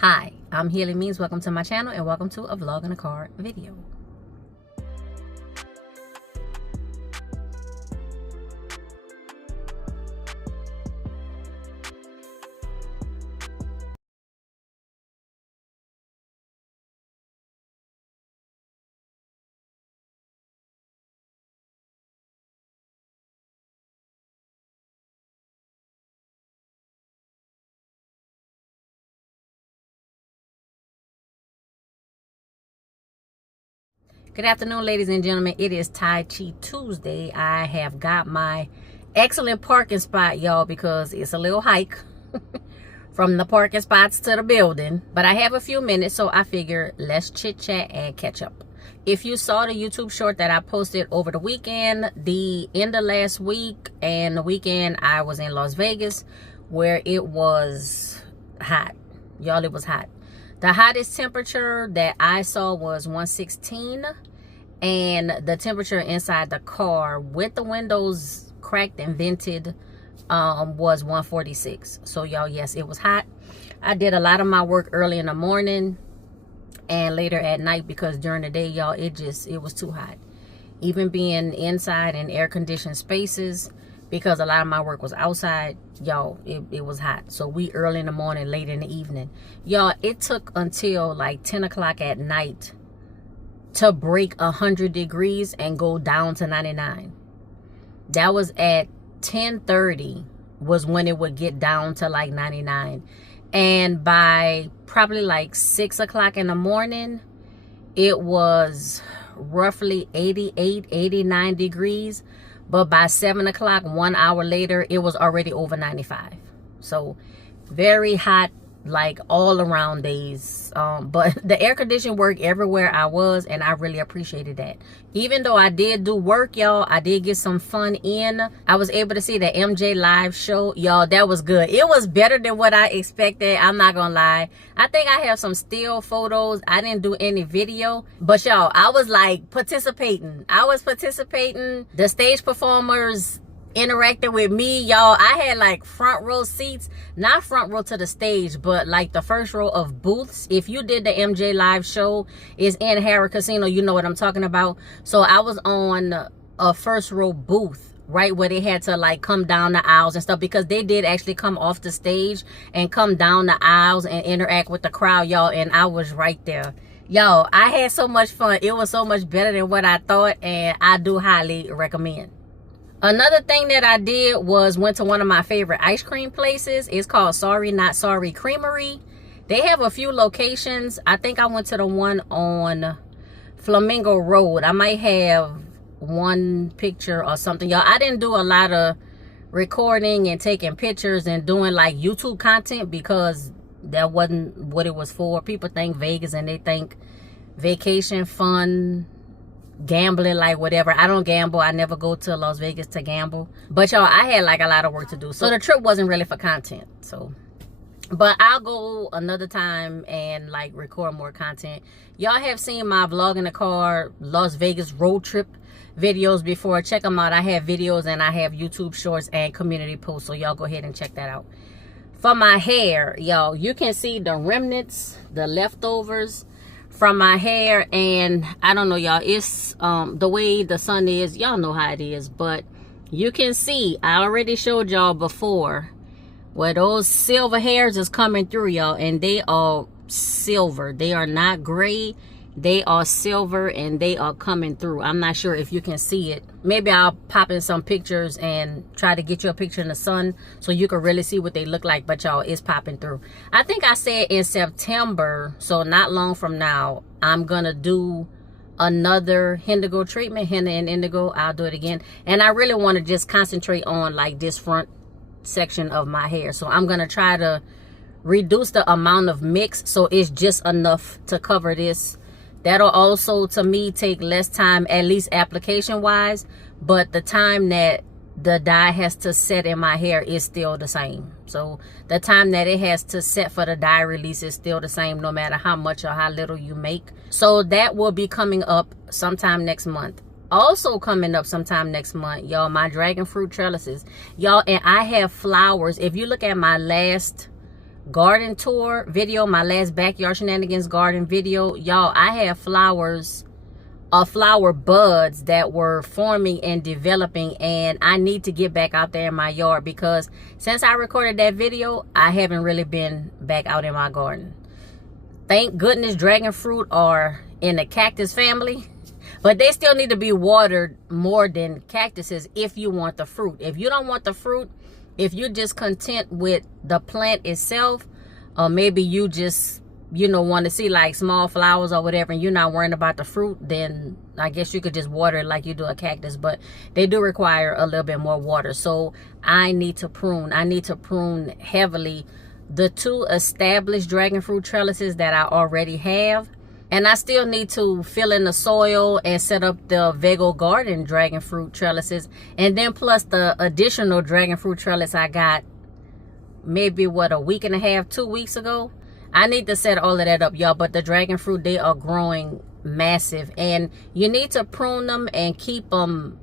Hi, I'm HEALYMEANS. Welcome to my channel and welcome to a vlog in a car video. Good afternoon, ladies and gentlemen. It is Tai Chi Tuesday. I have got my excellent parking spot, y'all, because it's a little hike from the parking spots to the building. But I have a few minutes, so I figure let's chit chat and catch up. If you saw the YouTube short that I posted over the weekend, the end of last week and the weekend, I was in Las Vegas where it was hot. Y'all, it was hot. The hottest temperature that I saw was 116, and the temperature inside the car with the windows cracked and vented was 146. So y'all, yes, it was hot. I did a lot of my work early in the morning and later at night because during the day, y'all, it was too hot. Even being inside in air-conditioned spaces, because a lot of my work was outside, y'all, it was hot. So we early in the morning, late in the evening. Y'all, it took until like 10 o'clock at night to break 100 degrees and go down to 99. That was at 10:30 was when it would get down to like 99. And by probably like 6 o'clock in the morning, it was roughly 88, 89 degrees. But by 7 o'clock, 1 hour later, it was already over 95. So very hot, like all around days. But the air conditioning worked everywhere I was, and I really appreciated that. Even though I did do work, y'all, I did get some fun in. I was able to see the MJ live show. Y'all, that was good. It was better than what I expected. I'm not gonna lie. I think I have some still photos. I didn't do any video, but y'all, I was like participating. I was participating. The stage performers interacting with me, y'all. I had like front row seats, not front row to the stage, but like the first row of booths. If you did the MJ live show, is in Harrah Casino, you know what I'm talking about. So I was on a first row booth, right where they had to like come down the aisles and stuff, because they did actually come off the stage and come down the aisles and interact with the crowd, y'all, and I was right there. Y'all, I had so much fun. It was so much better than what I thought, and I do highly recommend. Another thing that I did was went to one of my favorite ice cream places. It's called Sorry Not Sorry Creamery. They have a few locations. I think I went to the one on Flamingo Road. I might have one picture or something. Y'all, I didn't do a lot of recording and taking pictures and doing like YouTube content because that wasn't what it was for. People think Vegas and they think vacation, fun, gambling, like whatever. I don't gamble. I never go to Las Vegas to gamble. But y'all, I had like a lot of work to do, so the trip wasn't really for content. So, but I'll go another time and like record more content. Y'all have seen my vlog in the car Las Vegas road trip videos before. Check them out. I have videos and I have YouTube shorts and community posts, so y'all go ahead and check that out. For my hair, y'all, you can see the remnants, the leftovers from my hair, and I don't know, y'all, it's the way the sun is, y'all know how it is, but you can see, I already showed y'all before where those silver hairs is coming through, y'all, and they are silver. They are not gray. They are silver and they are coming through. I'm not sure if you can see it. Maybe I'll pop in some pictures and try to get you a picture in the sun so you can really see what they look like. But y'all, it's popping through. I think I said in September, so not long from now, I'm gonna do another indigo treatment, henna and indigo. I'll do it again, and I really want to just concentrate on like this front section of my hair. So I'm gonna try to reduce the amount of mix so it's just enough to cover this. That'll also, to me, take less time, at least application wise, but the time that the dye has to set in my hair is still the same. So the time that it has to set for the dye release is still the same, no matter how much or how little you make. So that will be coming up sometime next month. Also coming up sometime next month, y'all, my dragon fruit trellises, y'all, and I have flowers. If you look at my last garden tour video, my last backyard shenanigans garden video. Y'all, I have flowers, flower buds that were forming and developing, and I need to get back out there in my yard because since I recorded that video, I haven't really been back out in my garden. Thank goodness dragon fruit are in the cactus family, but they still need to be watered more than cactuses if you want the fruit. If you don't want the fruit, if you're just content with the plant itself, or maybe you just, you know, want to see like small flowers or whatever, and you're not worrying about the fruit, then I guess you could just water it like you do a cactus. But they do require a little bit more water. So I need to prune. I need to prune heavily the 2 established dragon fruit trellises that I already have. And I still need to fill in the soil and set up the VEGO garden dragon fruit trellises. And then plus the additional dragon fruit trellis I got maybe, what, a week and a half, 2 weeks ago. I need to set all of that up, y'all. But the dragon fruit, they are growing massive. And you need to prune them and keep them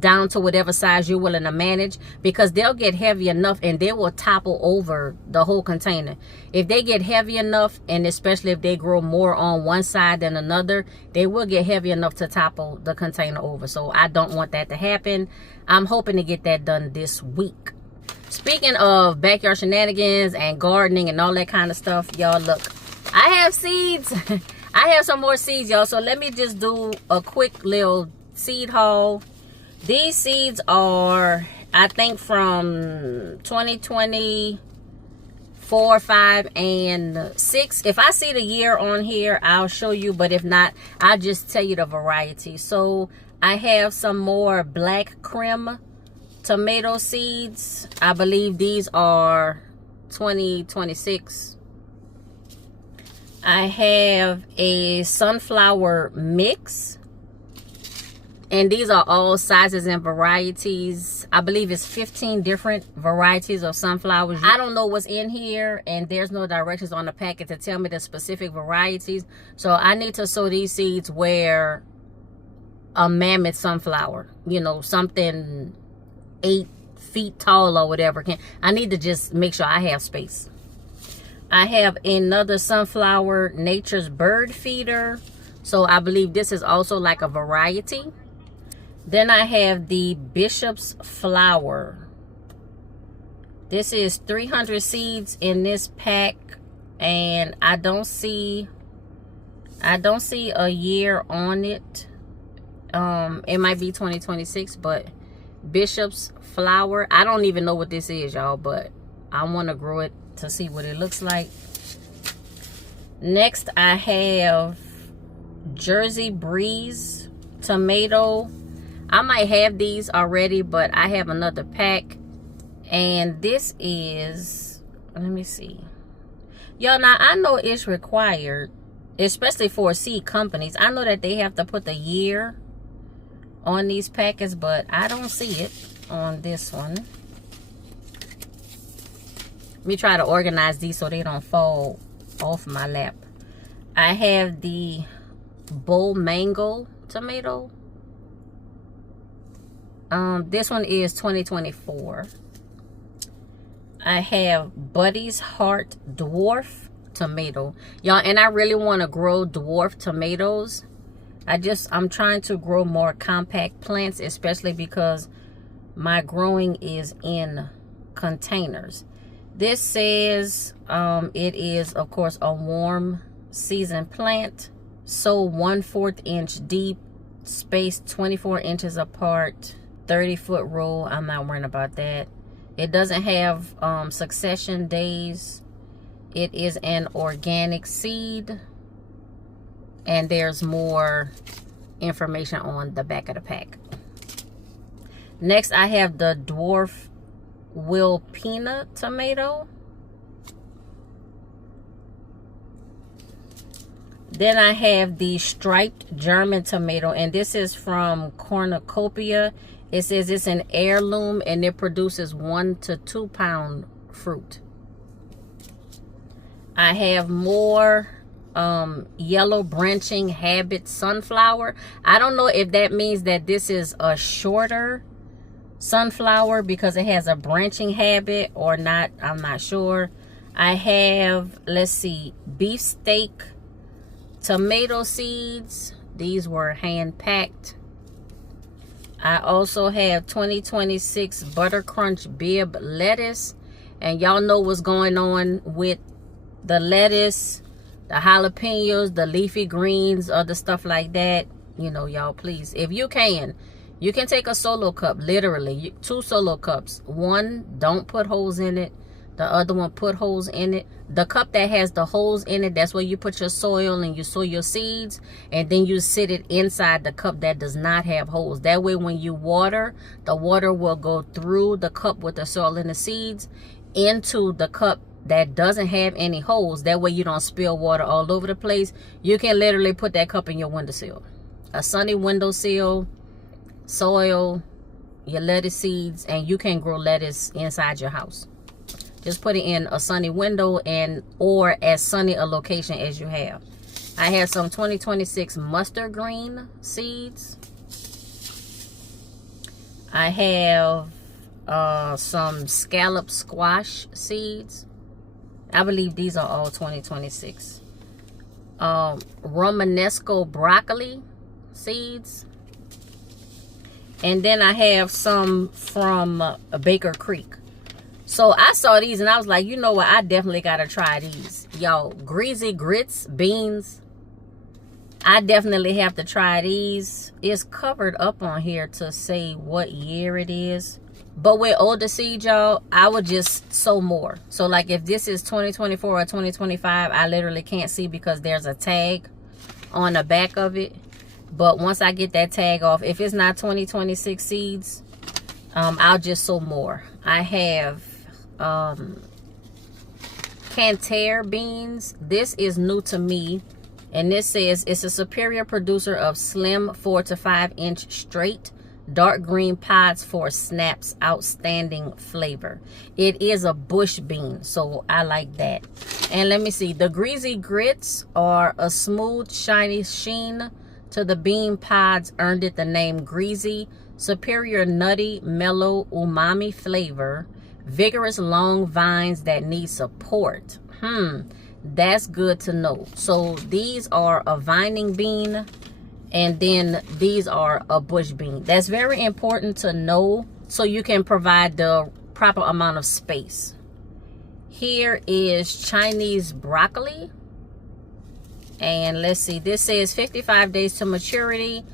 down to whatever size you're willing to manage, because they'll get heavy enough and they will topple over the whole container. If they get heavy enough, and especially if they grow more on one side than another, they will get heavy enough to topple the container over. So I don't want that to happen. I'm hoping to get that done this week. Speaking of backyard shenanigans and gardening and all that kind of stuff, y'all, look, I have seeds. I have some more seeds, y'all. So let me just do a quick little seed haul. These seeds are, I think, from 2024, 5, and 6. If I see the year on here, I'll show you. But if not, I'll just tell you the variety. So I have some more black creme tomato seeds. I believe these are 2026. I have a sunflower mix. And these are all sizes and varieties. I believe it's 15 different varieties of sunflowers. I don't know what's in here, and there's no directions on the packet to tell me the specific varieties. So I need to sow these seeds where a mammoth sunflower, you know, something 8 feet tall or whatever. I need to just make sure I have space. I have another sunflower nature's bird feeder. So I believe this is also like a variety. Then I have the Bishop's flower. This is 300 seeds in this pack, and I don't see a year on it. It might be 2026, but Bishop's flower. I don't even know what this is, y'all, but I want to grow it to see what it looks like. Next, I have Jersey Breeze tomato. I might have these already, but I have another pack, and this is, let me see, y'all. Now I know it's required, especially for seed companies. I know that they have to put the year on these packets, but I don't see it on this one. Let me try to organize these so they don't fall off my lap. I have the bull mango tomato. This one is 2024. I have Buddy's Heart dwarf tomato, y'all, and I really want to grow dwarf tomatoes. I'm trying to grow more compact plants, especially because my growing is in containers. This says it is, of course, a warm season plant. Sow 1/4 inch deep, spaced 24 inches apart, 30-foot row. I'm not worrying about that. It doesn't have succession days. It is an organic seed, and there's more information on the back of the pack. Next, I have the dwarf Wilpena tomato. Then I have the striped German tomato, and this is from Cornucopia. It says it's an heirloom, and it produces 1 to 2 pound fruit. I have more yellow branching habit sunflower. I don't know if that means that this is a shorter sunflower because it has a branching habit or not. I'm not sure. I have, let's see, beefsteak tomato seeds. These were hand packed. I also have 2026 Butter Crunch Bib lettuce. And y'all know what's going on with the lettuce, the jalapenos, the leafy greens, other stuff like that. You know, y'all, please, if you can take a solo cup, literally 2 solo cups. One, don't put holes in it. The other one, put holes in it. The cup that has the holes in it, that's where you put your soil and you sow your seeds. And then you sit it inside the cup that does not have holes. That way, when you water, the water will go through the cup with the soil and the seeds into the cup that doesn't have any holes. That way you don't spill water all over the place. You can literally put that cup in your windowsill. A sunny windowsill, soil, your lettuce seeds, and you can grow lettuce inside your house. Just put it in a sunny window and or as sunny a location as you have. I have some 2026 mustard green seeds. I have some scallop squash seeds. I believe these are all 2026. Romanesco broccoli seeds. And then I have some from Baker Creek. So I saw these and I was like, you know what? I definitely got to try these. Y'all, greasy grits, beans. I definitely have to try these. It's covered up on here to say what year it is. But with older seeds, y'all, I would just sow more. So like if this is 2024 or 2025, I literally can't see because there's a tag on the back of it. But once I get that tag off, if it's not 2026 seeds, I'll just sow more. I have Canter beans. This is new to me. And this says it's a superior producer of slim 4 to 5 inch straight dark green pods for snaps. Outstanding flavor. It is a bush bean, so I like that. And let me see. The greasy grits are a smooth, shiny sheen to the bean pods earned it the name greasy. Superior nutty, mellow, umami flavor. Vigorous long vines that need support. That's good to know. So these are a vining bean, and then these are a bush bean. That's very important to know so you can provide the proper amount of space. Here is Chinese broccoli. And let's see, this says 55 days to maturity.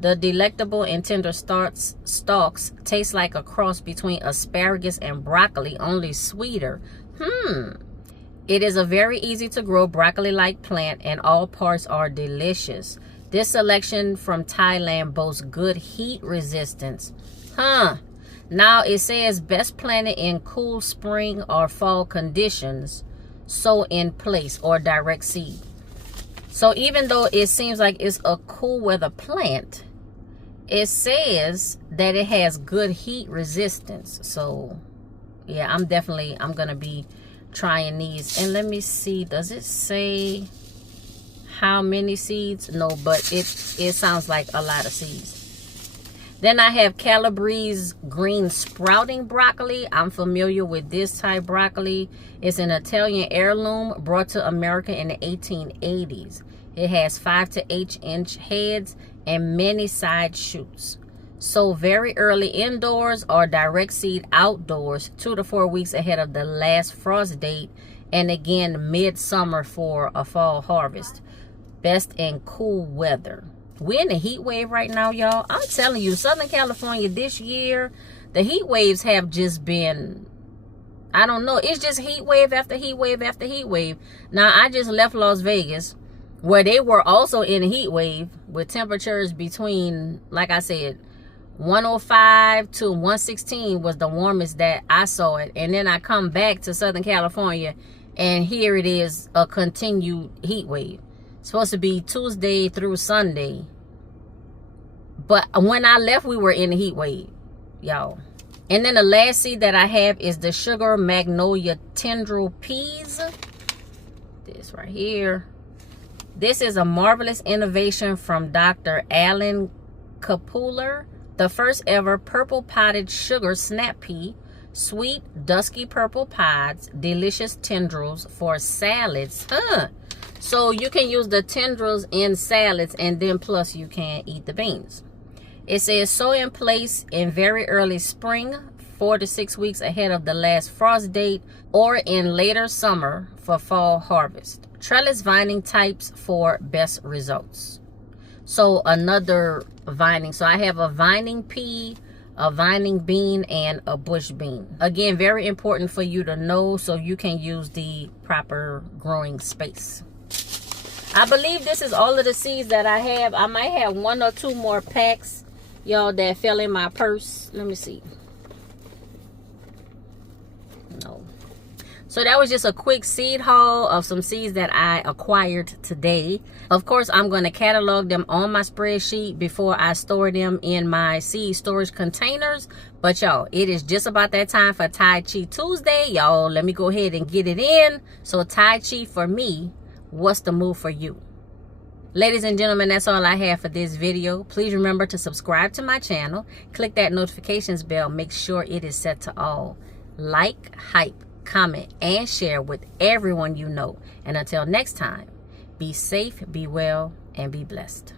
The delectable and tender stalks taste like a cross between asparagus and broccoli, only sweeter. It is a very easy to grow broccoli-like plant and all parts are delicious. This selection from Thailand boasts good heat resistance. Now it says best planted in cool spring or fall conditions. Sow in place or direct seed. So even though it seems like it's a cool weather plant, it says that it has good heat resistance. So yeah, I'm gonna be trying these. And let me see, does it say how many seeds? No, but it sounds like a lot of seeds. Then I have Calabrese green sprouting broccoli. I'm familiar with this type broccoli. It's an Italian heirloom brought to America in the 1880s. It has 5 to 8 inch heads and many side shoots. So very early indoors or direct seed outdoors 2 to 4 weeks ahead of the last frost date. And again, midsummer for a fall harvest. Best in cool weather. We're in a heat wave right now, y'all. I'm telling you, Southern California this year, the heat waves have just been, I don't know. It's just heat wave after heat wave after heat wave. Now, I just left Las Vegas, where they were also in a heat wave with temperatures between, like I said, 105 to 116 was the warmest that I saw it. And then I come back to Southern California, and here it is, a continued heat wave. Supposed to be Tuesday through Sunday, but when I left we were in a heat wave, y'all. And then the last seed that I have is the sugar magnolia tendril peas. This right here. This is a marvelous innovation from Dr. Alan Kapuler, the first ever purple potted sugar snap pea, Sweet, dusky purple pods, delicious tendrils for salads. So you can use the tendrils in salads, and then plus you can eat the beans. It says sow in place in very early spring, 4 to 6 weeks ahead of the last frost date, or in later summer for fall harvest. Trellis vining types for best results. So another vining. So I have a vining pea, a vining bean, and a bush bean. Again, very important for you to know so you can use the proper growing space. I believe this is all of the seeds that I have. I might have 1 or 2 more packs, y'all, that fell in my purse. Let me see. No. So that was just a quick seed haul of some seeds that I acquired today. Of course, I'm going to catalog them on my spreadsheet before I store them in my seed storage containers. But y'all, it is just about that time for Tai Chi Tuesday. Y'all, let me go ahead and get it in. So Tai Chi for me, what's the move for you? Ladies and gentlemen, that's all I have for this video. Please remember to subscribe to my channel. Click that notifications bell. Make sure it is set to all. Like, hype, comment, and share with everyone you know. And until next time, be safe, be well, and be blessed.